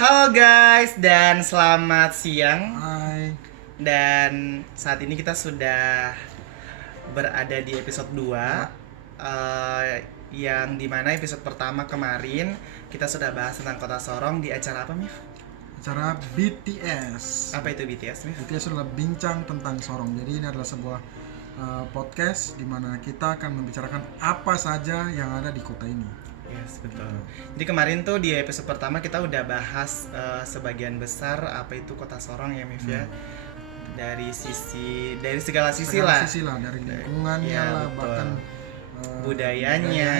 Halo guys dan selamat siang. Hai. Dan saat ini kita sudah berada di episode 2 yang dimana episode pertama kemarin kita sudah bahas tentang Kota Sorong di acara apa, Mif? Acara BTS. Apa itu BTS, Mif? BTS adalah bincang tentang Sorong. Jadi ini adalah sebuah podcast di mana kita akan membicarakan apa saja yang ada di kota ini. Yes, betul. Jadi kemarin tuh di episode pertama kita udah bahas sebagian besar apa itu Kota Sorong ya, Mif ya. Dari segala sisi lah. Dari lingkungannya ya, lah, betul. bahkan budayanya,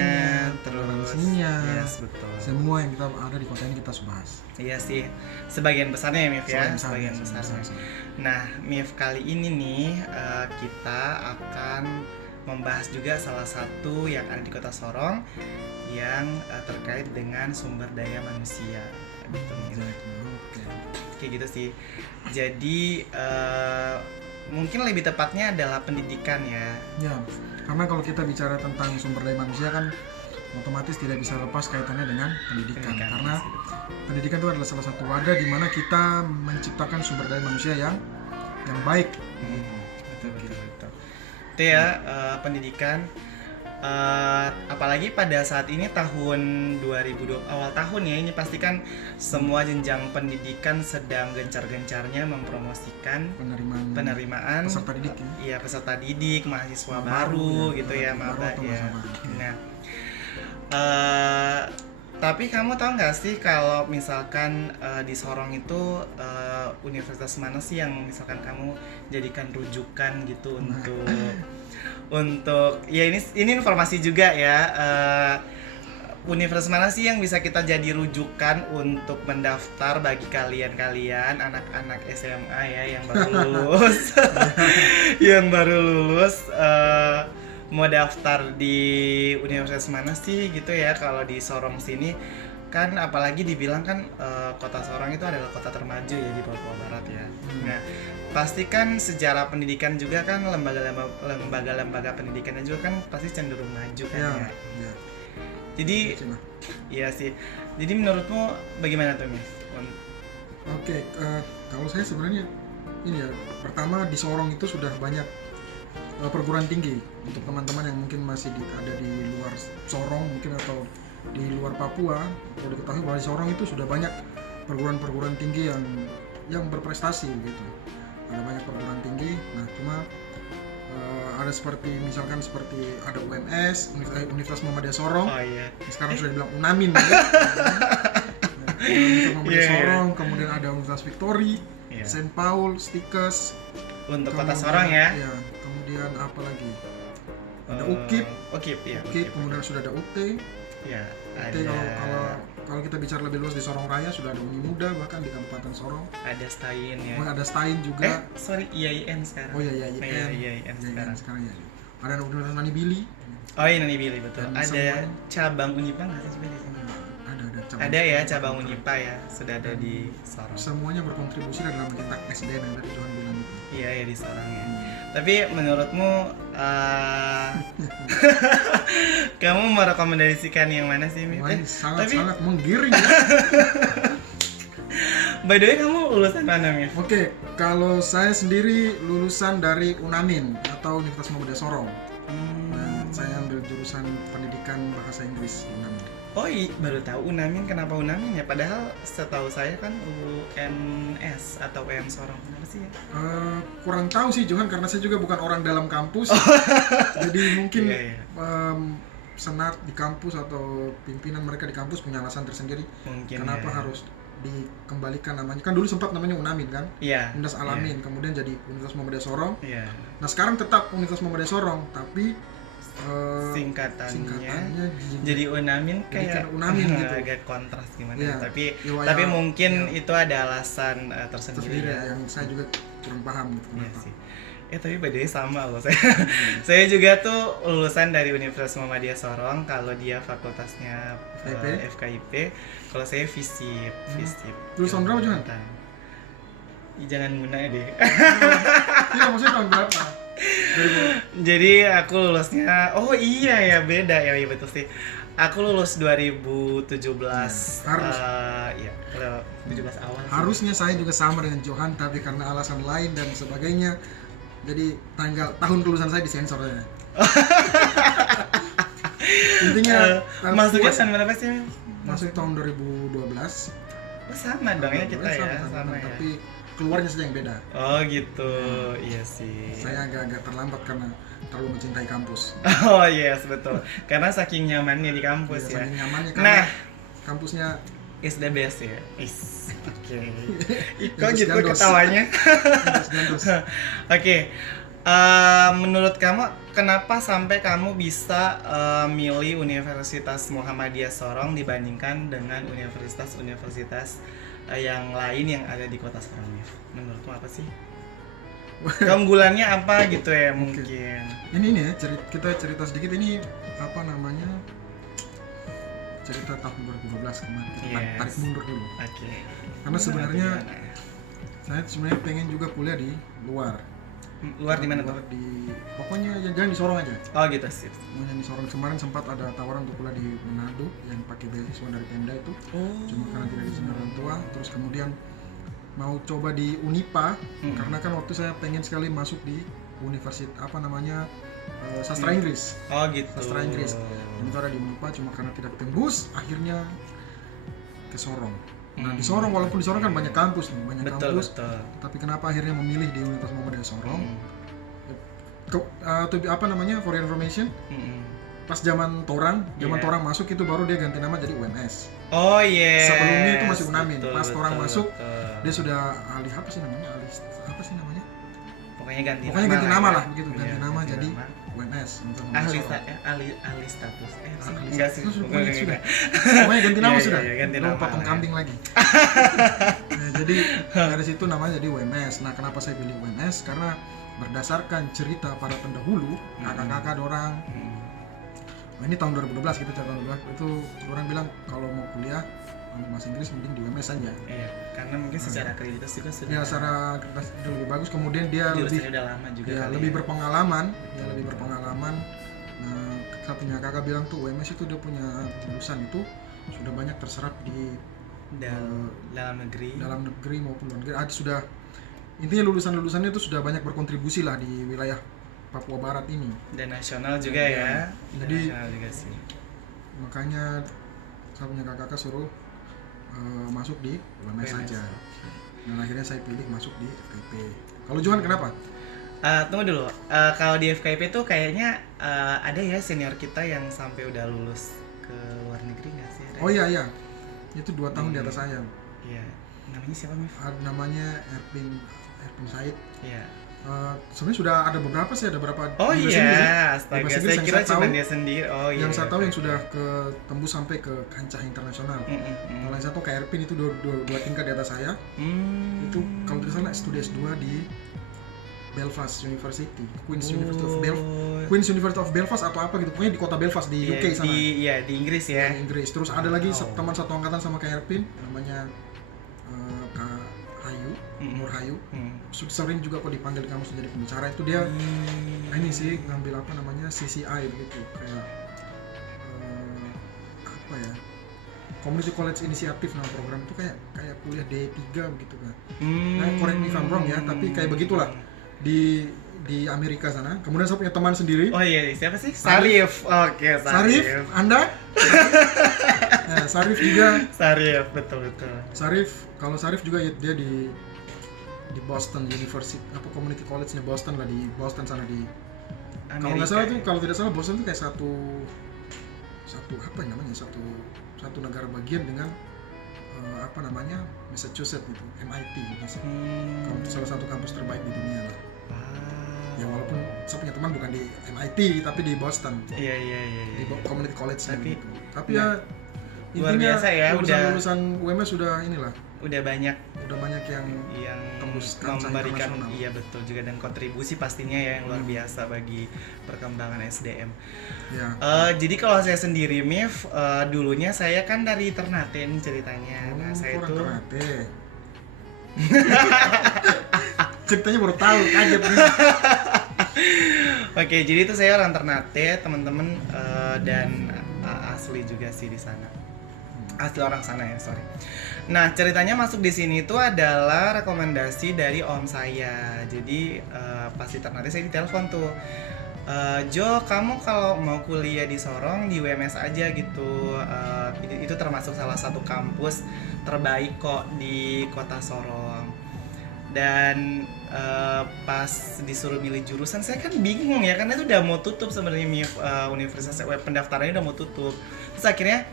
terus toleransinya, betul. semua yang kita ada di kota ini kita bahas. Iya sih, sebagian besarnya ya, Mif ya. Sebagian Besarnya. besar. Nah, Mif, kali ini nih kita akan membahas juga salah satu yang ada di Kota Sorong yang terkait dengan sumber daya manusia gitu, Mif. Kayak gitu sih. Jadi mungkin lebih tepatnya adalah pendidikan ya. Ya, karena kalau kita bicara tentang sumber daya manusia kan otomatis tidak bisa lepas kaitannya dengan pendidikan. Karena pendidikan itu adalah salah satu wadah di mana kita menciptakan sumber daya manusia yang baik. Betul. Itu ya, pendidikan. Apalagi pada saat ini tahun 2020 awal tahun ya, ini pasti kan semua jenjang pendidikan sedang gencar-gencarnya mempromosikan penerimaan peserta didik ya. Iya, peserta didik, mahasiswa baru gitu ya, maba ya. Nah, tapi kamu tahu nggak sih kalau misalkan di Sorong itu universitas mana sih yang misalkan kamu jadikan rujukan gitu untuk ya ini informasi juga ya, universitas mana sih yang bisa kita jadi rujukan untuk mendaftar bagi kalian anak-anak SMA ya yang baru lulus mau daftar di universitas mana sih gitu ya. Kalau di Sorong sini kan apalagi dibilang kan Kota Sorong itu adalah kota termaju ya di Papua Barat ya. Nah, pasti kan sejarah pendidikan juga kan lembaga-lembaga pendidikannya juga kan pasti cenderung maju kan ya. Jadi iya sih. Jadi menurutmu bagaimana tuh, Miss? Oke, kalau saya sebenarnya ini ya, pertama di Sorong itu sudah banyak perguruan tinggi. Untuk teman-teman yang mungkin masih ada di luar Sorong mungkin atau di luar Papua, perlu diketahui bahwa di Sorong itu sudah banyak perguruan tinggi yang berprestasi gitu. Ada banyak perguruan tinggi. Nah, cuma ada seperti ada UMS, Universitas Muhammadiyah Sorong. Oh iya. Sekarang sudah dibilang UNAMIN. Universitas Muhammadiyah Sorong, kemudian ada Universitas Victory, Saint Paul, Stikes. Untuk Kota Sorong ya. Iya, kemudian apa lagi? Ada UKIP, ya. kemudian sudah ada UT. Ya, UT kalau kita bicara lebih luas di Sorong Raya sudah ada Uni Muda, bahkan di Kabupaten Sorong. Ada STAIN ya. Oh, ada STAIN juga. IAIN sekarang. Oh iya, IAIN sekarang ya. Ada Universitas Nani Billy. Oh iya, Nani Billy betul. Dan ada cabang Unipa nggak sih sebenarnya di sana? Ada ya cabang Unipa ya, sudah ada di Sorong. Semuanya berkontribusi dalam mencetak SDM yang tadi Johan bilang itu. Iya ya, di Sorong ya. Tapi menurutmu kamu merekomendasikan yang mana sih, Mif? Sangat menggiring ya. By the way, kamu lulusan mana, Mif? Oke, kalau saya sendiri lulusan dari UNAMIN atau Universitas Muhammadiyah Sorong. Nah, saya ambil jurusan pendidikan bahasa Inggris UNAMIN. Oh iya, baru tahu UNAMIN. Kenapa UNAMIN ya? Padahal setahu saya kan UNS atau UM Sorong. Kenapa sih ya? Kurang tahu sih Johan, karena saya juga bukan orang dalam kampus. Jadi mungkin senat di kampus atau pimpinan mereka di kampus punya alasan tersendiri. Mungkin kenapa harus dikembalikan namanya. Kan dulu sempat namanya UNAMIN kan? Iya. Universitas Alamin, kemudian jadi Universitas Muhammadiyah Sorong. Iya. Nah, sekarang tetap Universitas Muhammadiyah Sorong, tapi singkatannya jadi UNAMIN kayak UNAMIN gitu. Agak kontras gimana ya. Tapi mungkin itu ada alasan tersendiri ya. Yang saya juga kurang paham gitu. Iya sih. Tapi bedanya sama loh saya. Saya juga tuh lulusan dari Universitas Muhammadiyah Sorong. Kalau dia fakultasnya FKIP, kalau saya FISIP. Lulusan berapa Johan? Jangan guna deh. Iya, maksudnya tahun berapa? Jadi aku lulusnya, oh iya ya beda ya, betul sih. Aku lulus 2017. Harus. Iya, 17 awal. sih. Harusnya saya juga sama dengan Johan, tapi karena alasan lain dan sebagainya, jadi tahun kelulusan saya disensor ya. Intinya masuknya tahun berapa sih? masuk tahun 2012. Oh, sama dong ya kita ya, sama, ya. tapi keluarnya saja yang beda. Oh gitu, iya sih. Saya agak-agak terlambat karena terlalu mencintai kampus. Oh yes, betul. Karena saking nyamannya di kampus ya. Saking nyamannya karena Nah, kampusnya is the best ya. Oke. Kok Gandos, gitu gandos. ketawanya? gandos. Oke. Menurut kamu kenapa sampai kamu bisa milih Universitas Muhammadiyah Sorong dibandingkan dengan universitas-universitas yang lain yang ada di kota Sorong? Menurutmu apa sih? Keunggulannya apa gitu ya mungkin? Ini ya, kita cerita sedikit ini apa namanya, cerita tahun 2012 kemarin. Kita Yes. tarik mundur dulu. Oke. Karena sebenarnya saya sebenarnya pengen juga kuliah di luar. Luar di mana tuh? Luar pokoknya jangan di Sorong aja. Oh gitu sih. Maunya di Sorong. Kemarin sempat ada tawaran untuk kuliah di Manado yang pakai beasiswa dari Pemda itu. Cuma karena tidak diizinin orang tua. Terus kemudian mau coba di Unipa karena kan waktu saya pengen sekali masuk di universitas apa namanya sastra Inggris. Oh gitu. Sastra Inggris. Dan itu ada di Unipa, cuma karena tidak tembus akhirnya ke Sorong. Nah di Sorong, walaupun di Sorong kan banyak kampus nih, banyak Betul, kampus. betul. Tapi kenapa akhirnya memilih di Universitas Muhammadiyah Sorong? Apa namanya, for your information, pas zaman Torang Yeah. masuk itu baru dia ganti nama jadi UMS. Oh iya. Sebelumnya itu masih Unamin. Betul, Pas Torang betul, masuk, betul. dia sudah alih apa sih namanya? Apa sih namanya? Pokoknya ganti Ganti nama ya. lah begitu, ganti Iya, nama jadi nama. UMS. Universitas ahli Muhammadiyah Sorong. ahli status Ahli enggak sih status, Enggak, pokoknya enggak, sudah. enggak. Pokoknya ganti nama Iya, sudah. iya, ganti Belum nama potong lah. kambing lagi. Nah, jadi dari situ namanya jadi UMS. Nah, kenapa saya pilih UMS? Karena berdasarkan cerita para pendahulu, kakak-kakak dorang. Nah, ini tahun 2012 kita tahun 2012 itu orang bilang kalau mau kuliah bahasa Inggris mending di UMS saja. Iya, karena mungkin secara kredibilitas juga sudah Ya secara kertas itu lebih bagus. Kemudian dia lebih jurusannya udah lama juga ya kali lebih ya. berpengalaman. Dia lebih berpengalaman. Nah, satunya kakak bilang tuh UMS itu dia punya lulusan itu sudah banyak terserap di dalam negeri. dalam negeri maupun luar negeri. Sudah intinya lulusannya itu sudah banyak berkontribusi lah di wilayah Papua Barat ini. Dan nasional juga ya. Jadi- Dan nasional juga sih. Makanya saya punya kakak suruh masuk di UMS UMS. saja. Dan akhirnya saya pilih masuk di FKIP. Kalau Johan kenapa? Tunggu dulu. Kalau di FKIP tuh kayaknya ada ya senior kita yang sampai udah lulus ke luar negeri nggak sih? Ada Oh ya? iya, itu 2 tahun di atas saya. Iya. Namanya siapa, Mif? Namanya Erpin Said. Iya. Sebenarnya sudah ada beberapa sih, ada berapa Oh di sini sih. iya, astaga. Bahasa Inggris Saya yang kira saya cuma tahu- dia sendiri. Oh iya. Yang saya tahu yang sudah tembus sampai ke kancah internasional. Kalau yang satu kayak Erpin itu dua tingkat di atas saya. Itu kalau tidak salah studi S2 di Belfast University, Queen's University of Queen's University of Belfast atau apa gitu, pokoknya di kota Belfast di UK sana. Di Inggris ya. Di Inggris. Terus ada lagi Wow. teman satu angkatan sama kayak Erpin, namanya Kak Hayu, Nur Hayu. Sering juga kok dipanggil di kampus jadi pembicara. Itu dia ini sih ngambil apa namanya CCI gitu, kayak apa ya, Community College Initiative, nama program itu kayak kuliah D3 begitu kan. Nah, correct me if I'm wrong ya, tapi kayak begitulah di Amerika sana. Kemudian saya punya teman sendiri. Oh iya, siapa sih? Sarif. Oke, Sarif, Anda? Nah, Sarif juga. Sarif, betul. Sarif, kalau Sarif juga dia di Boston University, apa Community College-nya Boston lah, di Boston sana di. Kalau nggak salah tuh, kalau tidak salah Boston tuh kayak satu apa namanya, satu negara bagian dengan apa namanya, Massachusetts itu, MIT gitu. Salah satu kampus terbaik di dunia lah. Ya walaupun saya punya teman bukan di MIT tapi di Boston. Iya. Di Community College Tapi- gitu. Tapi ya luar intinya biasa ya, lulusan UMS sudah inilah, Udah banyak udah banyak yang tembus kancah memberikan, internasional. iya betul juga, dan kontribusi pastinya ya yang luar biasa bagi perkembangan SDM. ya. Jadi kalau saya sendiri, Mif, dulunya saya kan dari Ternate nih ceritanya. Nah, saya orang tuh Ternate. Ceritanya baru tahu, kaget nih. Oke, jadi itu saya orang Ternate, teman-teman, dan asli juga sih di sana. Asli orang sana ya, sorry. Nah, ceritanya masuk di sini itu adalah rekomendasi dari om saya. Jadi pas nanti saya ditelepon tuh, Jo, kamu kalau mau kuliah di Sorong di UMS aja gitu. Itu termasuk salah satu kampus terbaik kok di kota Sorong. Dan pas disuruh milih jurusan, saya kan bingung ya, karena itu udah mau tutup sebenarnya, universitas pendaftarannya udah mau tutup. Terus akhirnya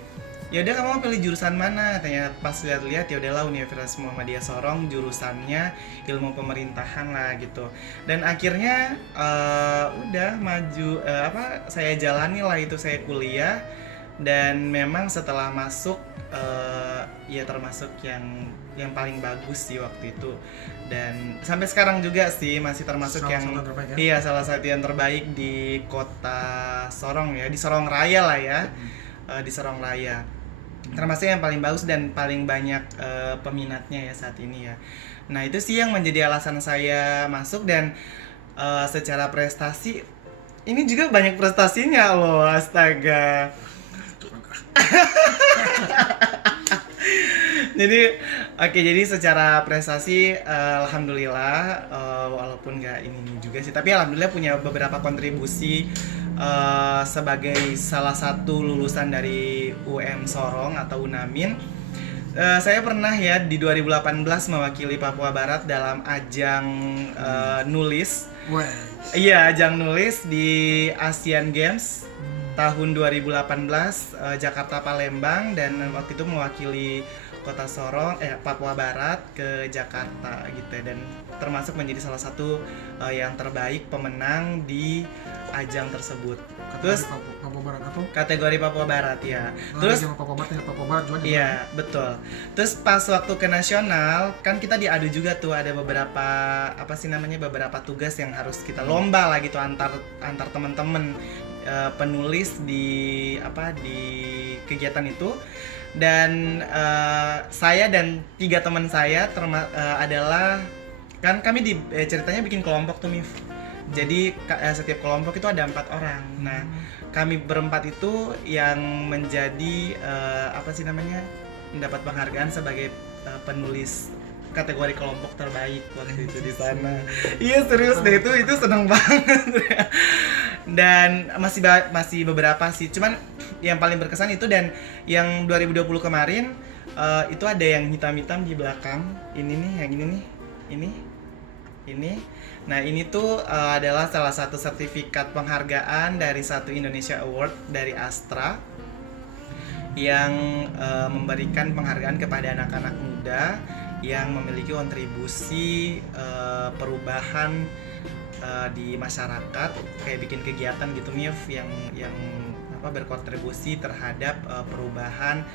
ya udah, kamu mau pilih jurusan mana? Tanya. Pas lihat-lihat ya udahlah Universitas Muhammadiyah Sorong, jurusannya ilmu pemerintahan lah gitu. Dan akhirnya udah maju, saya jalani lah itu, saya kuliah. Dan memang setelah masuk ya termasuk yang paling bagus sih waktu itu. Dan sampai sekarang juga sih masih termasuk salah satu yang terbaik di kota Sorong ya, di Sorong Raya lah ya. Di Sorong Raya termasuk yang paling bagus dan paling banyak peminatnya ya saat ini ya. Nah, itu sih yang menjadi alasan saya masuk. Dan secara prestasi ini juga banyak prestasinya loh, astaga. Jadi secara prestasi alhamdulillah, walaupun nggak ini juga sih, tapi alhamdulillah punya beberapa kontribusi sebagai salah satu lulusan dari UM Sorong atau UNAMIN. Saya pernah ya di 2018 mewakili Papua Barat dalam ajang nulis. Iya, ajang nulis di Asian Games tahun 2018 Jakarta Palembang, dan waktu itu mewakili kota Sorong, Papua Barat ke Jakarta gitu, dan termasuk menjadi salah satu yang terbaik pemenang di ajang tersebut. Terus Papua Barat atau kategori Papua Barat ya. Terus Papua Barat juga. Iya, betul. Terus pas waktu ke nasional kan kita diadu juga tuh, ada beberapa beberapa tugas yang harus kita lomba lah gitu antar teman-teman penulis di kegiatan itu. Dan saya dan 3 teman saya adalah, kan kami ceritanya bikin kelompok tuh, Mif. Jadi setiap kelompok itu ada 4 orang. Nah, kami berempat itu yang menjadi mendapat penghargaan sebagai penulis kategori kelompok terbaik waktu itu di sana. Iya, serius deh, itu seneng banget. Dan masih beberapa sih, cuman yang paling berkesan itu. Dan yang 2020 kemarin itu ada yang hitam-hitam di belakang ini nih, yang ini. Nah, ini tuh adalah salah satu sertifikat penghargaan dari satu Indonesia Award dari Astra yang memberikan penghargaan kepada anak-anak muda yang memiliki kontribusi perubahan di masyarakat, kayak bikin kegiatan gitu, Mif, yang berkontribusi terhadap perubahan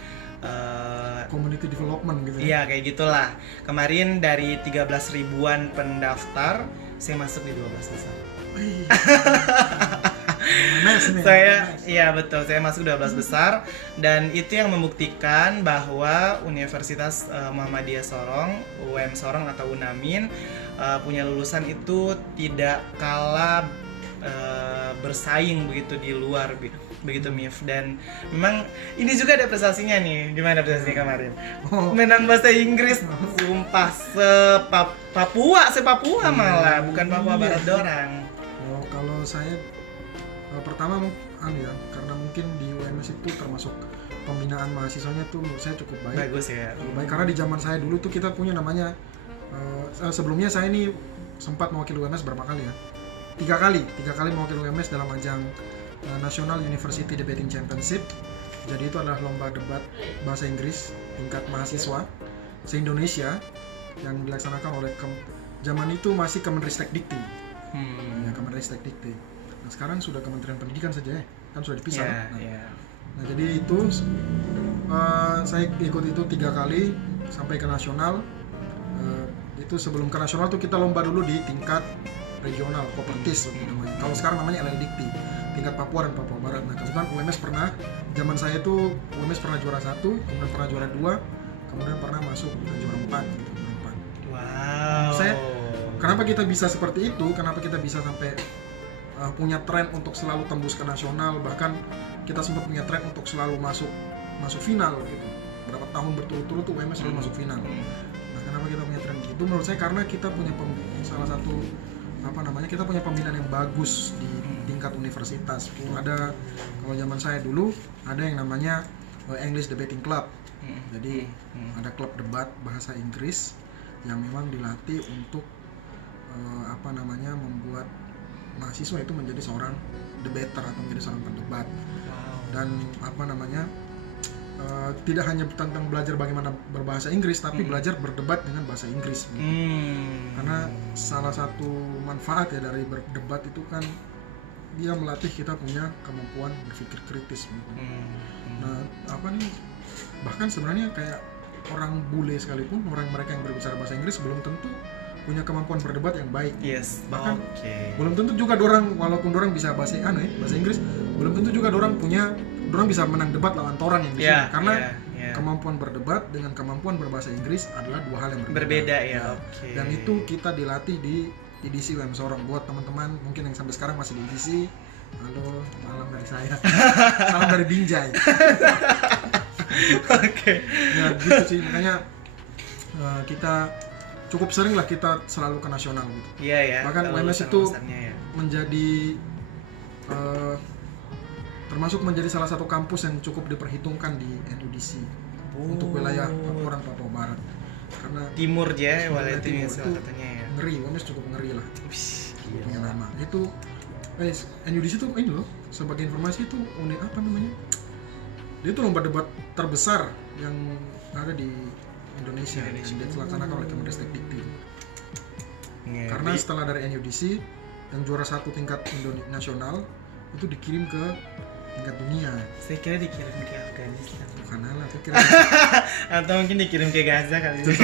community development gitu. Iya, kayak gitulah. Kemarin dari 13 ribuan pendaftar, saya masuk di 12 besar. Iya betul, saya masuk 12 besar. Dan itu yang membuktikan bahwa Universitas Muhammadiyah Sorong, UM Sorong atau UNAMIN, punya lulusan itu tidak kalah bersaing begitu di luar begitu, Mif. Dan memang ini juga ada prestasinya nih. Gimana prestasinya kemarin? Menang bahasa Inggris, sumpah, Papua malah, bukan Papua Barat dorang. Kalau saya pertama karena mungkin di UMS itu termasuk pembinaan mahasiswanya tuh menurut saya cukup baik. Bagus ya. Baik, karena di zaman saya dulu tuh kita punya namanya sebelumnya saya ini sempat mewakili UMS berapa kali ya? 3 kali mewakili UMS dalam ajang National University Debating Championship. Jadi itu adalah lomba debat bahasa Inggris tingkat mahasiswa se-Indonesia yang dilaksanakan oleh zaman itu masih Kemenristek-Dikti. Ya, Kemenristek-Dikti. Nah, sekarang sudah Kementerian Pendidikan saja ya, kan sudah dipisah. Nah, jadi itu saya ikut itu 3 kali sampai ke nasional. Itu sebelum ke nasional tuh kita lomba dulu di tingkat regional, Kopertis namanya. Kalau sekarang namanya LL-Dikti, tingkat Papua dan Papua Barat. Nah, kebetulan UMS pernah, zaman saya itu UMS pernah juara 1, kemudian pernah juara 2, kemudian pernah masuk juara 4 gitu. Wow. Saya kenapa kita bisa seperti itu? Kenapa kita bisa sampai punya tren untuk selalu tembus ke nasional, bahkan kita sempat punya tren untuk selalu masuk final gitu. Berapa tahun berturut-turut tuh UMS selalu masuk final. Nah, kenapa kita punya tren gitu? Menurut saya karena kita punya salah satu kita punya pembinaan yang bagus di tingkat universitas. Ada, kalau zaman saya dulu ada yang namanya English Debating Club. Jadi ada klub debat bahasa Inggris yang memang dilatih untuk membuat mahasiswa itu menjadi seorang debater atau menjadi seorang pendebat. Dan tidak hanya tentang belajar bagaimana berbahasa Inggris, tapi belajar berdebat dengan bahasa Inggris gitu. Karena salah satu manfaat ya dari berdebat itu kan dia melatih kita punya kemampuan berpikir kritis gitu. Nah, bahkan sebenarnya kayak orang bule sekalipun, mereka yang berbicara bahasa Inggris belum tentu punya kemampuan berdebat yang baik. Yes. Bahkan belum tentu juga dorang, walaupun dorang bisa bahasa Inggris, belum tentu juga dorang bisa menang debat lawan orang yang di sini. Karena kemampuan berdebat dengan kemampuan berbahasa Inggris adalah dua hal yang berbeda ya. Dan itu kita dilatih di edisi UM Sorong. Buat teman-teman mungkin yang sampai sekarang masih di edisi, halo, malam dari saya. Salam dari Binjai. Ya gitu sih, makanya kita cukup sering lah kita selalu ke nasional gitu. Bahkan UMS itu menjadi termasuk menjadi salah satu kampus yang cukup diperhitungkan di NUDC untuk wilayah orang Papua Barat. Karena timur aja, wilayah timur itu katanya ya. Ngeri, UMS cukup ngeri lah. Punya nama. Itu NUDC itu ini loh, sebagai informasi itu unit dia itu lomba debat terbesar yang ada di Indonesia yang dilaksanakan oleh Kemendikbud Dikti. Karena setelah dari NUDC yang juara satu tingkat nasional itu dikirim ke tingkat dunia. Saya kira dikirim ke Afghanistan. Bukan lah, saya kira atau mungkin dikirim ke Gaza kali ini.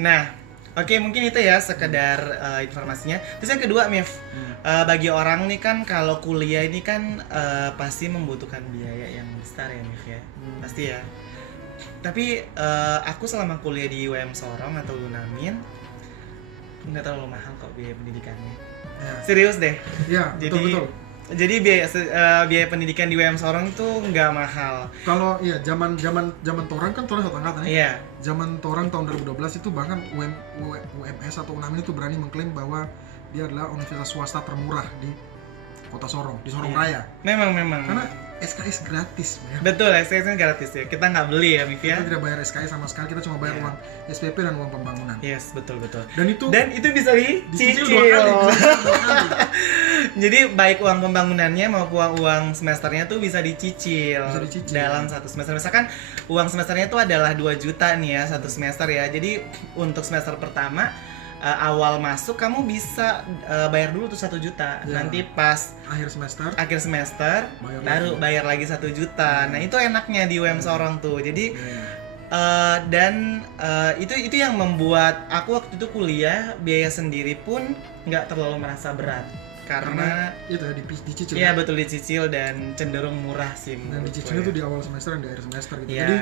Nah, oke, mungkin itu ya sekedar informasinya. Terus yang kedua, Mif, bagi orang nih kan kalau kuliah ini kan pasti membutuhkan biaya yang besar ya, Mif ya. Pasti ya. Tapi aku selama kuliah di UM Sorong atau Unamin nggak terlalu mahal kok biaya pendidikannya. Serius deh. Iya, betul. Jadi biaya pendidikan di UM Sorong itu nggak mahal. Kalau zaman Torang kan Torang satu angkatan ya. Iya. Zaman Torang tahun 2012 itu bahkan UMS atau Unamin itu berani mengklaim bahwa dia adalah universitas swasta termurah di Kota Sorong, di Sorong Raya. Memang. Karena SKS gratis, ya. Betul, SKS gratis ya. Kita nggak beli ya, Mif ya. Kita tidak bayar SKS sama sekali, kita cuma bayar uang SPP dan uang pembangunan. Yes, betul. Dan itu bisa dicicil 2 kali. Jadi baik uang pembangunannya maupun uang semesternya tuh bisa dicicil. Dalam satu semester. Misalkan uang semesternya tuh adalah 2 juta nih ya, satu semester ya. Jadi untuk semester pertama awal masuk kamu bisa bayar dulu tuh 1 juta. Nanti pas akhir semester baru bayar lagi 1 juta. Nah, itu enaknya di UM Sorong tuh. Jadi itu yang membuat aku waktu itu kuliah biaya sendiri pun nggak terlalu merasa berat. Karena itu dicicil. Iya, betul, dicicil dan cenderung murah sih. Dan dicicilnya tuh di awal semester dan di akhir semester gitu. Jadi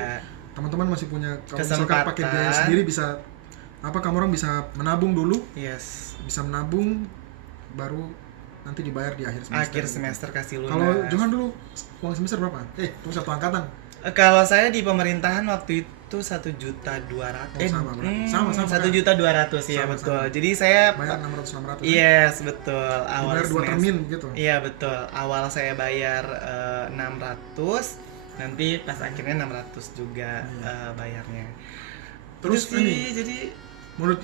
teman-teman masih punya, kalau misalkan pakai biaya sendiri bisa kamu orang bisa menabung dulu. Yes. Bisa menabung baru nanti dibayar di akhir semester. Kasih lunas. Kalau Johan dulu uang semester berapa? Itu satu angkatan. Kalau saya di pemerintahan waktu itu 1.200.000. Sama 1.200.000 ya, betul. Sama. Jadi saya bayar 600. Yes, betul. Awal bayar 2 termin gitu. Iya, betul. Awal saya bayar 600, nanti pas akhirnya 600 juga bayarnya. Terus sih, jadi menurut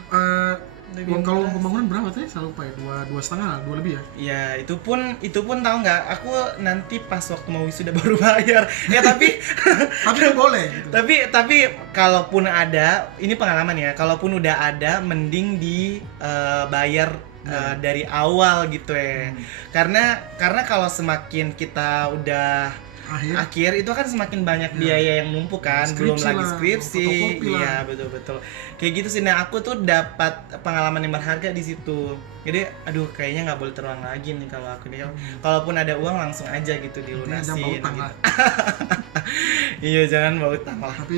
kalau pembangunan berapa sih? Saya lupa ya, 2,5, 2 lebih ya? Iya, itu pun tahu nggak? Aku nanti pas waktu mau wisuda baru bayar. Ya tapi itu boleh. Gitu. Tapi kalaupun ada, ini pengalaman ya. Kalaupun udah ada, mending dibayar dari awal gitu ya. Karena kalau semakin kita udah akhir itu kan semakin banyak biaya yang numpuk kan, belum lagi skripsi. Iya, betul. Kayak gitu sih. Nah, aku tuh dapat pengalaman yang berharga di situ. Jadi kayaknya nggak boleh terulang lagi nih kalau aku nih. Kalaupun ada uang langsung aja gitu dilunasin. Jangan bawa utang lah. Iya, jangan bawa utang lah. Tapi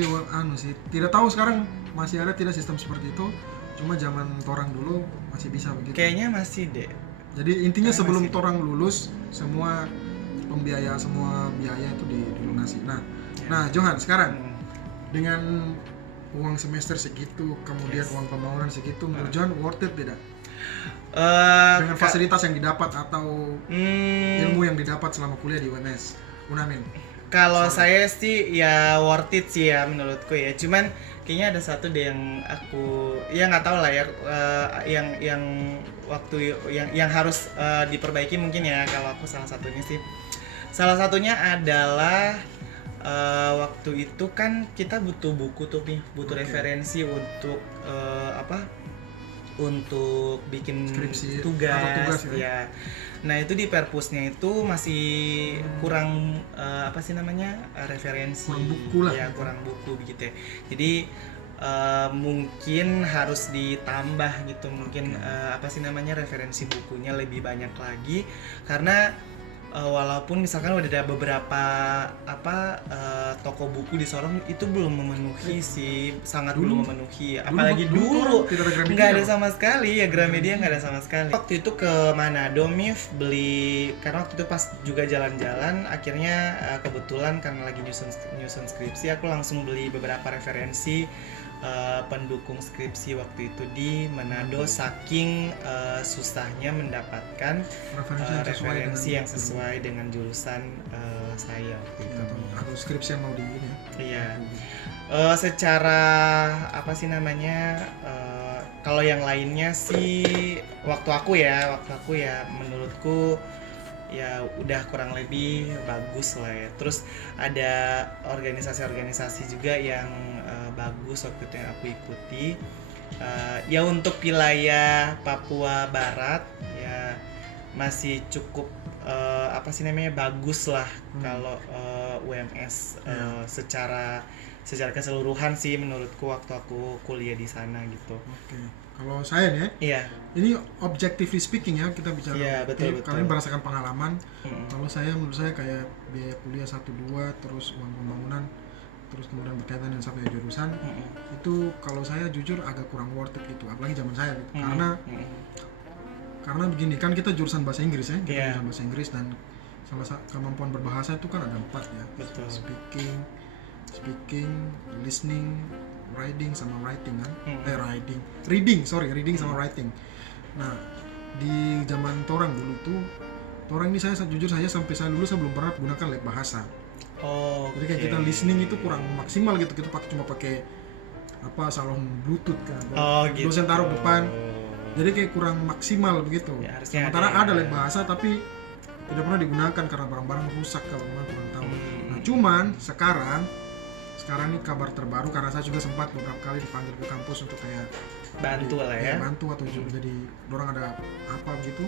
sih, tidak tahu sekarang masih ada tidak sistem seperti itu. Cuma zaman torang dulu masih bisa begitu. Kayaknya masih deh. Jadi intinya Kayaknya sebelum masih. torang lulus semua semua biaya itu dilunasi. Nah Johan sekarang Hmm. dengan uang semester segitu, kemudian Yes. uang pembangunan segitu, menurut Johan worth it tidak? Dengan Ka- fasilitas yang didapat atau hmm, ilmu yang didapat selama kuliah di UMS Unamin? Kalau saya sih ya worth it sih ya menurutku ya. Cuman kayaknya ada satu deh yang aku ya nggak tahu lah ya, yang waktu yang harus diperbaiki mungkin ya. Kalau aku salah satunya sih, salah satunya adalah waktu itu kan kita butuh buku tuh nih, butuh Oke. referensi untuk untuk bikin Skripsi tugas, atau tugas ya? ya. Nah itu di perpusnya itu masih kurang apa sih namanya, referensi, Kurang buku lah. ya kurang buku begitu ya. Jadi mungkin harus ditambah gitu, mungkin apa sih namanya, referensi bukunya lebih banyak lagi, karena walaupun misalkan udah ada beberapa toko buku di Sorong itu belum memenuhi sih, sangat Dulu- belum memenuhi, apalagi dulu dulu tidak ada Gramedia. nggak ada sama sekali ya, Gramedia nggak ada sama sekali. Waktu itu ke Manado Mif beli, karena waktu itu pas juga jalan-jalan, akhirnya kebetulan karena lagi nyusun skripsi, aku langsung beli beberapa referensi pendukung skripsi waktu itu di Manado, saking susahnya mendapatkan referensi yang sesuai dengan jurusan saya waktu itu. atau skripsi yang mau di ini ya. Iya. Secara apa sih namanya, kalau yang lainnya sih waktu aku ya menurutku ya udah kurang lebih bagus lah ya. Terus ada organisasi-organisasi juga yang bagus waktu itu yang aku ikuti. Ya untuk wilayah Papua Barat ya masih cukup apa sih namanya, bagus lah kalau UMS secara keseluruhan sih menurutku waktu aku kuliah di sana gitu. Oke. Kalau saya nih, Iya. ini objectively speaking ya, kita bicara. Iya, betul, Ini betul. Kalian merasakan pengalaman. Mm. Kalau menurut saya kayak biaya kuliah 1-2, terus uang pembangunan, terus kemudian berkaitan dengan sampai jurusan, Mm-mm. itu kalau saya jujur agak kurang worth it gitu, apalagi zaman saya gitu. Mm. Karena begini kan, kita jurusan bahasa Inggris ya, kita Iya. jurusan bahasa Inggris, dan kemampuan berbahasa itu kan ada 4 ya. Betul. Speaking, listening, reading sama writing kan. Mm. Reading sama writing. Nah, di zaman torang dulu tuh, torang ini saya jujur saja sampai saya lulus saya belum pernah gunakan lab bahasa. Oh. Jadi kayak kita listening itu kurang maksimal gitu, kita cuma pakai salon bluetooth kan. Oh, gitu. Dosen taruh depan. Jadi kayak kurang maksimal begitu. Ya, harusnya Sementara ada ada ya. lab bahasa tapi tidak pernah digunakan karena barang-barang rusak kalau memang kurang tahu. Hmm. Nah, cuman sekarang ini kabar terbaru, karena saya juga sempat beberapa kali dipanggil ke kampus untuk kayak Bantu lah ya. bantu atau juga jadi dorang ada apa gitu.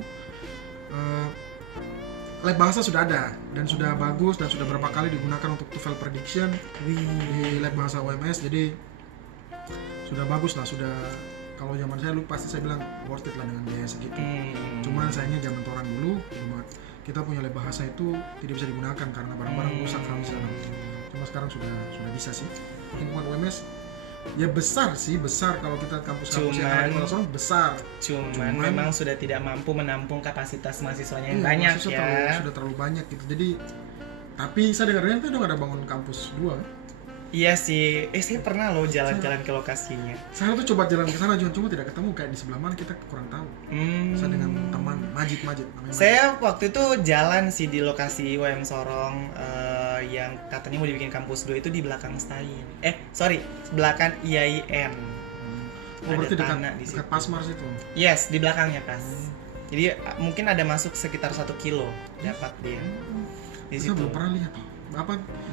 Lab bahasa sudah ada dan sudah bagus dan sudah berapa kali digunakan untuk TOEFL prediction di lab bahasa UMS, jadi sudah bagus lah, sudah. Kalau zaman saya dulu pasti saya bilang worth it lah dengan biaya segitu. Cuman sayangnya zaman orang dulu kita punya lab bahasa itu tidak bisa digunakan karena barang-barang rusak habis dalam. Cuma sekarang sudah bisa sih. Lingkungan UMS ya besar kalau kita kampus-kampus yang ada di Kota Sorong besar. Cuman memang sudah tidak mampu menampung kapasitas mahasiswanya yang Iya, banyak mahasiswa ya. sudah terlalu banyak gitu. Jadi tapi saya dengarnya itu ada bangun kampus 2. Iya sih. Saya pernah loh jalan-jalan ke lokasinya. Saya tuh coba jalan ke sana cuma tidak ketemu, kayak di sebelah mana kita kurang tahu. Saya dengan teman Majid namanya. Saya waktu itu jalan sih di lokasi UM Sorong yang katanya mau dibikin kampus 2 itu di belakang Stain. Belakang IAIN. Oh, berarti Ada tanah di dekat situ. Pasmars itu. Yes, di belakangnya pas. Jadi mungkin ada masuk sekitar 1 kilo dapat dia. Di Saya situ. belum pernah lihat.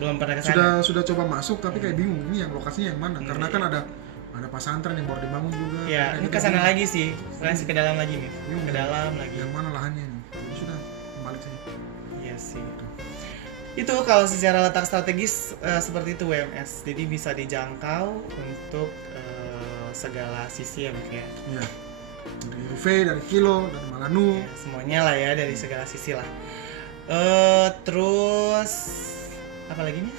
Belum pernah ke sana. Sudah coba masuk tapi kayak bingung ini yang lokasinya yang mana, karena kan ada pesantren yang baru dibangun juga. Ya, ini Kayak ke sana bingung. lagi sih. Masih ke dalam lagi nih. Bingung Ke ya, dalam lagi. yang mana lahannya ini. Jadi sudah balik saja. Iya sih. Itu kalau secara letak strategis seperti itu WMS. Jadi bisa dijangkau untuk segala sisi ya Mif ya. Iya. Dari Ruve, dari Kilo, dari Malanu. Ya, semuanya lah ya dari segala sisi lah. Terus apa lagi nih?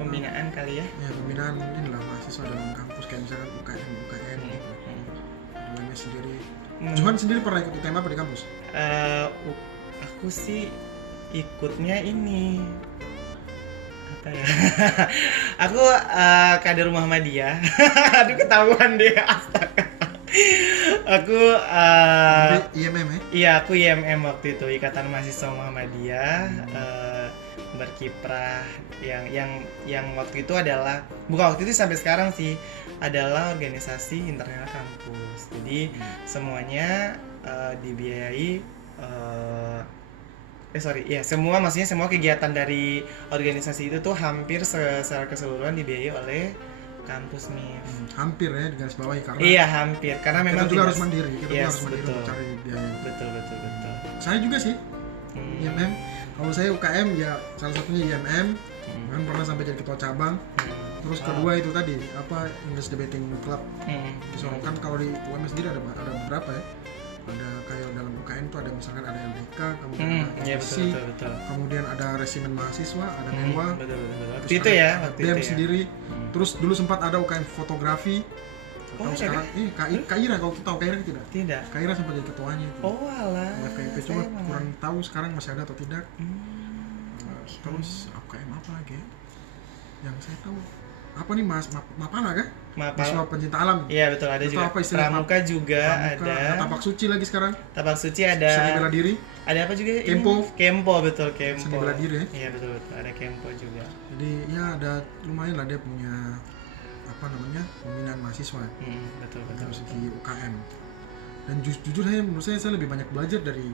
pembinaan kali ya. Ya pembinaan inilah mahasiswa dalam kampus kayak misalkan UKM gitu. UMS sendiri. Johan sendiri pernah ikut UKM apa di kampus? Aku sih ikutnya ini apa ya? Aku kader Muhammadiyah. Aduh ketahuan deh, astaga. Aku IMM ya? iya, aku IMM waktu itu, Ikatan Mahasiswa Muhammadiyah. Berkiprah yang waktu itu adalah, bukan waktu itu, sampai sekarang sih, adalah organisasi internal kampus. Jadi semuanya dibiayai maksudnya semua kegiatan dari organisasi itu tuh hampir secara keseluruhan dibiayai oleh kampus MIF. Hampir ya, digaris bawahi karena iya hampir, karena memang kita juga harus mandiri, kita yes, harus mandiri betul. untuk cari biaya. Betul. Saya juga sih IMM. Kalau saya UKM ya salah satunya IMM, kan pernah sampai jadi ketua cabang. Terus kedua itu tadi apa, English Debating Club. Disorongkan kalau di UMS sendiri ada beberapa ya. Ada kayak dalam UKM tuh ada misalkan ada LDK, kemudian ada iya, IC, betul. kemudian ada resimen mahasiswa, ada menwa. Betul. Terus Waktu itu ada ya, waktu BEM itu ya. sendiri. Terus dulu sempat ada UKM fotografi. Oh, Tahu ada sekarang Kak Ira, kalau kita tahu Kak Ira tidak? Tidak. Kak Ira sempat jadi ketuanya itu. Oh alah. FKIP cuma kurang tahu sekarang masih ada atau tidak. Terus UKM apa lagi ya? Yang saya tahu apa nih Mapala kan? Mahasiswa pencinta alam. Iya betul, ada itu juga. Apa istilahnya? Pramuka juga Pramuka, ada. Tapak Suci lagi sekarang. Tapak Suci ada. Seni bela diri. Ada apa juga? Kempo. Betul, Kempo. Seni bela diri ya. Iya betul. Ada Kempo juga. Jadi ya ada lumayan lah dia punya apa namanya pembinaan mahasiswa. Betul. Dari segi UKM. Dan jujur saya menurut saya lebih banyak belajar dari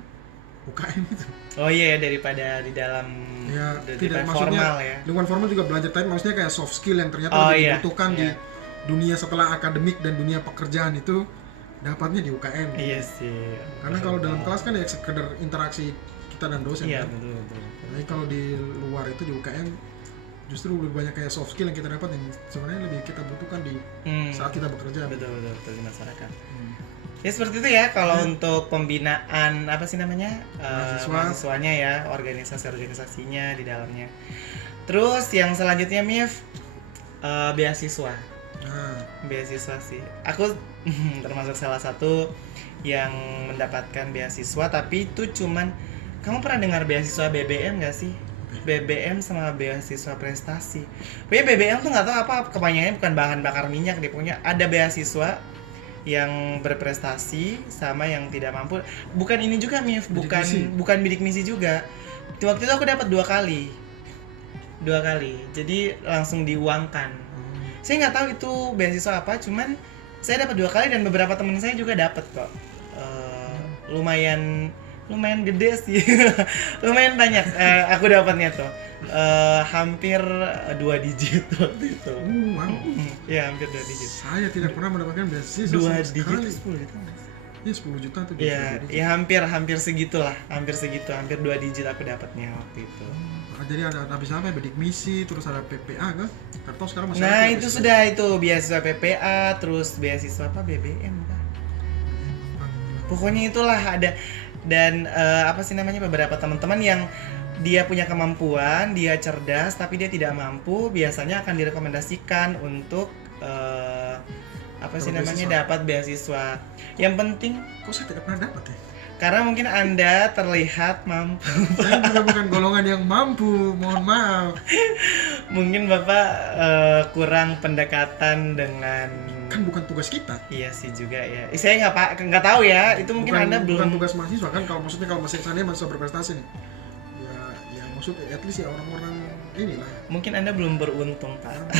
UKM itu. Oh iya ya, daripada di dalam Ya, tidak formal maksudnya ya. lingkungan formal juga belajar, tapi maksudnya kayak soft skill yang ternyata Oh, lebih iya. dibutuhkan Iya. di dunia setelah akademik dan dunia pekerjaan itu dapatnya di UKM. Iya sih. Karena kalau dalam kelas kan ya sekedar interaksi kita dan dosen Iya kan. betul. Tapi kalau di luar itu di UKM justru lebih banyak kayak soft skill yang kita dapat yang sebenarnya lebih kita butuhkan di saat kita bekerja. Betul di masyarakat. Ya seperti itu ya kalau untuk pembinaan apa sih namanya mahasiswanya ya, organisasinya di dalamnya. Terus yang selanjutnya Mif, beasiswa. Beasiswa sih. Aku termasuk salah satu yang mendapatkan beasiswa, tapi itu cuman, kamu pernah dengar beasiswa BBM nggak sih? BBM sama beasiswa prestasi. Pokoknya BBM tuh nggak tahu apa, kepanjangannya bukan bahan bakar minyak deh. Pokoknya ada beasiswa yang berprestasi sama yang tidak mampu. Bukan ini juga Mif, bukan bidik misi juga. Waktu itu aku dapat 2 kali. Jadi langsung diuangkan. Saya nggak tahu itu beasiswa apa, cuman saya dapat 2 kali dan beberapa teman saya juga dapat kok. Lumayan gede sih. Lumayan banyak aku dapatnya tuh. Hampir 2 digit waktu itu. Wow. Ya hampir 2 digit. Saya tidak pernah mendapatkan beasiswa 2 digit sekali. 10 juta. Ya 10 juta tuh. Ya hampir segitulah. Hampir 2 digit aku dapatnya waktu itu. Jadi ada habis apa ya, bidik misi, terus ada PPA kan? Atau sekarang masih Nah ada itu sudah itu beasiswa PPA, terus beasiswa apa BBM kan? Pokoknya itulah ada. Dan apa sih namanya, beberapa teman-teman yang dia punya kemampuan, dia cerdas tapi dia tidak mampu, biasanya akan direkomendasikan untuk apa sih namanya, dapat beasiswa. Yang penting, kok saya tidak pernah dapat ya? karena mungkin Anda terlihat mampu. Saya juga bukan golongan yang mampu, mohon maaf. Mungkin Bapak kurang pendekatan dengan, Kan bukan tugas kita. iya sih juga ya. Saya nggak tahu ya. Itu mungkin Anda belum. Bukan tugas mahasiswa kan, kalau mahasiswa mahasiswa berprestasi nih. Ya maksudnya at least ya orang-orang inilah. Mungkin Anda belum beruntung Pak.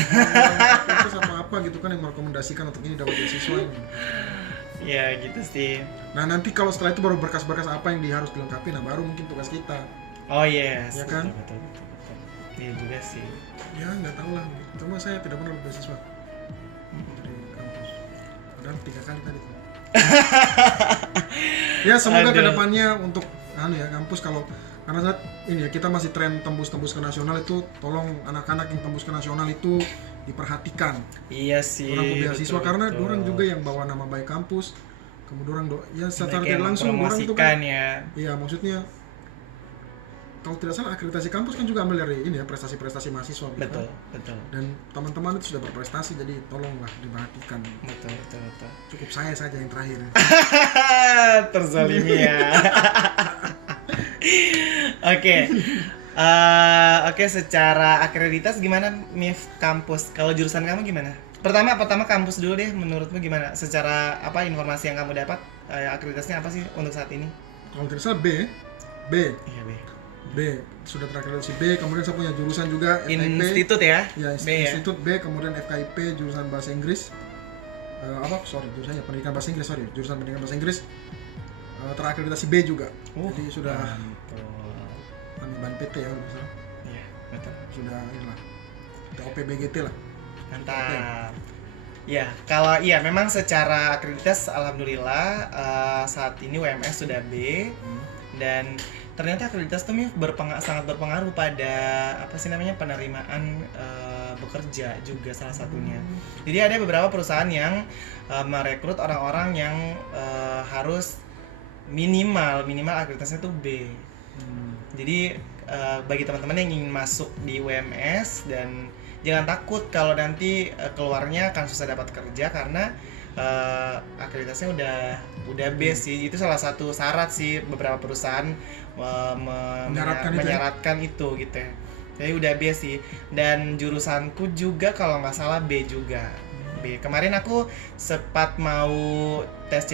Itu sama apa gitu kan yang merekomendasikan untuk ini dapat beasiswa ini. Ya gitu sih. Nah nanti kalau setelah itu baru berkas-berkas apa yang harus dilengkapi, nah baru mungkin tugas kita. Oh yes. Ya kan? Betul. Iya juga sih. Ya nggak tahu lah. Cuma saya tidak pernah dapat beasiswa dari kampus. Padahal 3 kali tadi. Ya semoga kedepannya untuk kampus, kalau karena saat ini ya kita masih tren tembus ke nasional, itu tolong anak-anak yang tembus ke nasional itu diperhatikan. Iya sih. Orang beasiswa karena orang juga yang bawa nama baik kampus. Kemudian orang ya secara tidak langsung orang itu kan. Ya. Iya maksudnya kalau tidak salah akreditasi kampus kan juga ambil dari ini ya, prestasi-prestasi mahasiswa gitu Betul, kan. betul. Dan teman-teman itu sudah berprestasi, jadi tolonglah diperhatikan. Betul, betul, betul. Cukup saya saja yang terakhir. Terzalimi ya. Oke. Oke, secara akreditas gimana MIF kampus? Kalau jurusan kamu gimana? Pertama kampus dulu deh, menurutmu gimana? Secara apa informasi yang kamu dapat, akreditasnya apa sih untuk saat ini? Kalau tidak salah B. Iya, B. Sudah terakreditasi B, kemudian saya punya jurusan juga FKIP. Institut ya? Ya, B ya? institut B, kemudian FKIP jurusan bahasa Inggris. Jurusan pendidikan bahasa Inggris. Terakreditasi B juga. Jadi sudah kami ban PT ya, misalnya. Iya, betul. Sudah inilah TOP BGT lah. Mantap. Ya, kalau iya memang secara akreditas alhamdulillah saat ini WMS sudah B dan ternyata akreditas tuh sangat berpengaruh pada penerimaan bekerja juga salah satunya. Jadi ada beberapa perusahaan yang merekrut orang-orang yang harus minimal akreditasnya tuh B. Jadi bagi teman-teman yang ingin masuk di WMS dan jangan takut kalau nanti keluarnya akan susah dapat kerja karena akreditasnya udah B sih. Itu salah satu syarat sih beberapa perusahaan menyaratkan itu gitu ya. Jadi udah B sih. Dan jurusanku juga kalau nggak salah B juga. B. Kemarin aku sempat mau tes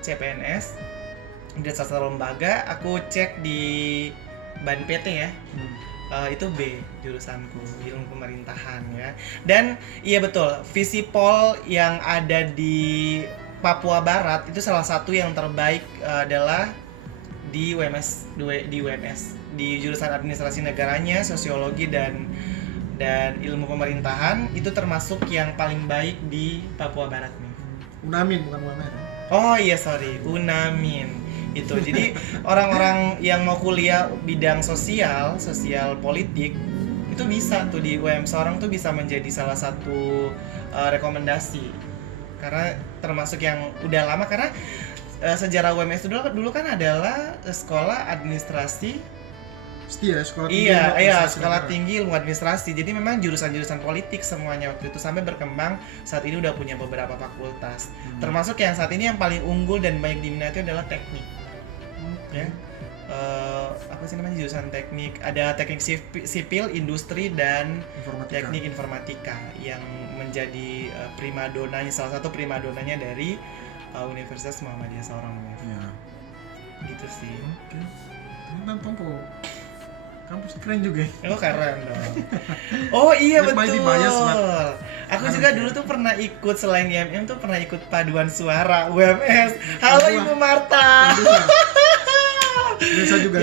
CPNS di salah satu lembaga, aku cek di ban PT ya. Itu B jurusanku, ilmu pemerintahan ya. Dan iya betul, Visipol yang ada di Papua Barat itu salah satu yang terbaik adalah di WMS di jurusan administrasi negaranya, sosiologi dan ilmu pemerintahan itu termasuk yang paling baik di Papua Barat nih. Unamin bukan UMR. Oh iya sorry, Unamin itu. Jadi orang-orang yang mau kuliah bidang sosial politik itu bisa tuh di UM Sorong tuh bisa menjadi salah satu rekomendasi karena termasuk yang udah lama karena sejarah UMS dulu kan adalah sekolah administrasi sekolah tinggi ilmu administrasi. Jadi memang jurusan-jurusan politik semuanya waktu itu sampai berkembang saat ini udah punya beberapa fakultas. Termasuk yang saat ini yang paling unggul dan banyak diminati adalah teknik. Ya. Jurusan teknik. Ada teknik sipil, industri dan teknik informatika yang menjadi salah satu primadonanya dari Universitas Muhammadiyah Sorong. Ya. Gitu sih. Oke. Tentang Tompo. Kampus keren juga. Oh keren dong. Oh iya betul. Aku juga dulu tuh pernah ikut selain IMM tuh pernah ikut paduan suara UMS. Halo Ibu Marta. Saya juga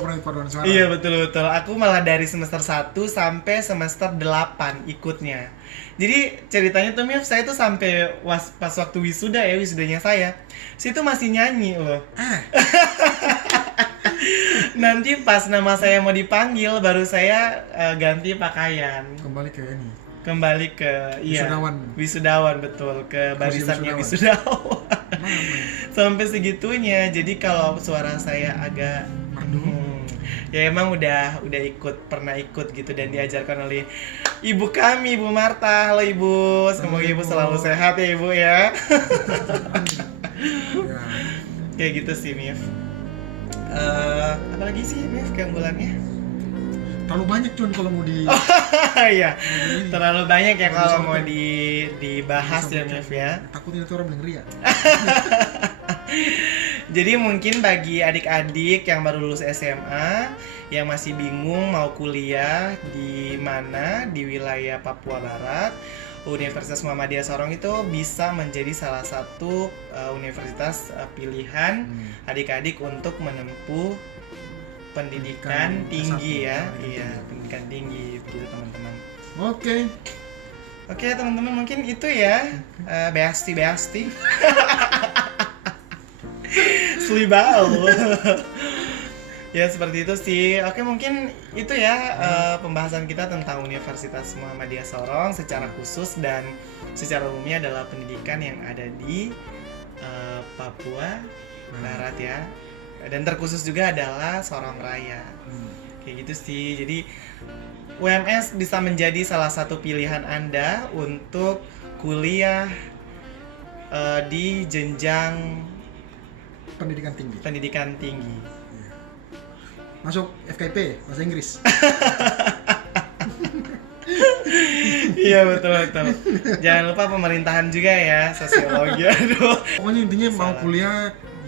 pernah ikut paduan suara. Iya betul. Aku malah dari semester 1 sampai semester 8 ikutnya. Jadi ceritanya tuh Mif, saya tuh sampai pas waktu wisudanya saya situ masih nyanyi loh. Nanti pas nama saya mau dipanggil baru saya ganti pakaian. Kembali ke wisudawan betul, ke barisannya wisudawan. Sampai segitunya. Jadi kalau suara saya agak ya emang udah pernah ikut gitu dan diajarkan oleh ibu kami, Ibu Marta. Halo Ibu, semoga Ibu selalu sehat ya Ibu ya. Kayak gitu sih Mif. Apalagi sih Mif keunggulannya? Terlalu banyak Cun kalau mau di iya, terlalu banyak ya kalau mau dibahas ya Mif ya. Takutnya itu orang bilang ria. Jadi mungkin bagi adik-adik yang baru lulus SMA yang masih bingung mau kuliah di mana di wilayah Papua Barat, Universitas Muhammadiyah Sorong itu bisa menjadi salah satu universitas pilihan adik-adik untuk menempuh pendidikan tinggi ya. Iya, pendidikan tinggi gitu teman-teman. Oke teman-teman, mungkin itu ya. Beasti. Selibau. Ya seperti itu sih. Oke, mungkin itu ya pembahasan kita tentang Universitas Muhammadiyah Sorong secara khusus dan secara umumnya adalah pendidikan yang ada di Papua Barat ya. Dan terkhusus juga adalah Sorong Raya. Kayak gitu sih. Jadi UMS bisa menjadi salah satu pilihan Anda untuk kuliah di jenjang pendidikan tinggi. Iya. Masuk FKIP bahasa Inggris. Iya betul. Jangan lupa pemerintahan juga ya, sosiologi. Aduh. Pokoknya intinya mau Salah. kuliah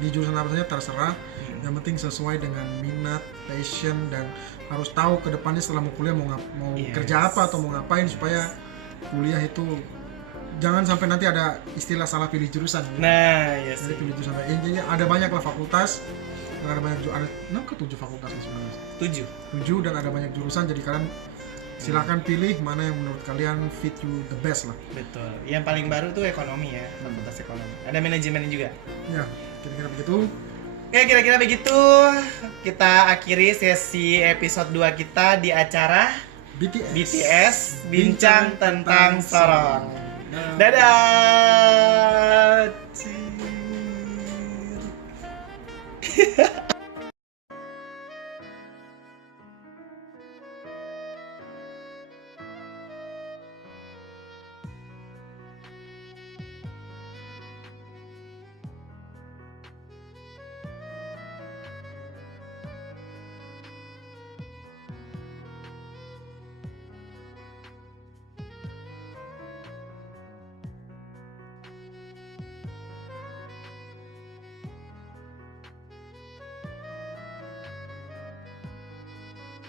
di jurusan apa saja terserah. Yang penting sesuai dengan minat, passion, dan harus tahu ke depannya setelah mau kuliah mau Yes. kerja apa atau mau ngapain supaya kuliah itu jangan sampai nanti ada istilah salah pilih jurusan. Nah, ya Jadi sih. pilih jurusan. Intinya ada banyak lah fakultas, dan ada banyak ada 6 ke 7 fakultas sebenarnya. 7. 7 dan ada banyak jurusan, jadi kalian silakan pilih mana yang menurut kalian fit you the best lah. Betul. Yang paling baru tuh ekonomi ya, fakultas ekonomi. Ada manajemen juga. Ya, kira-kira begitu. Oke, kira-kira begitu. Kita akhiri sesi episode 2 kita di acara BTS Bincang tentang Sorong. Dadah. Cir.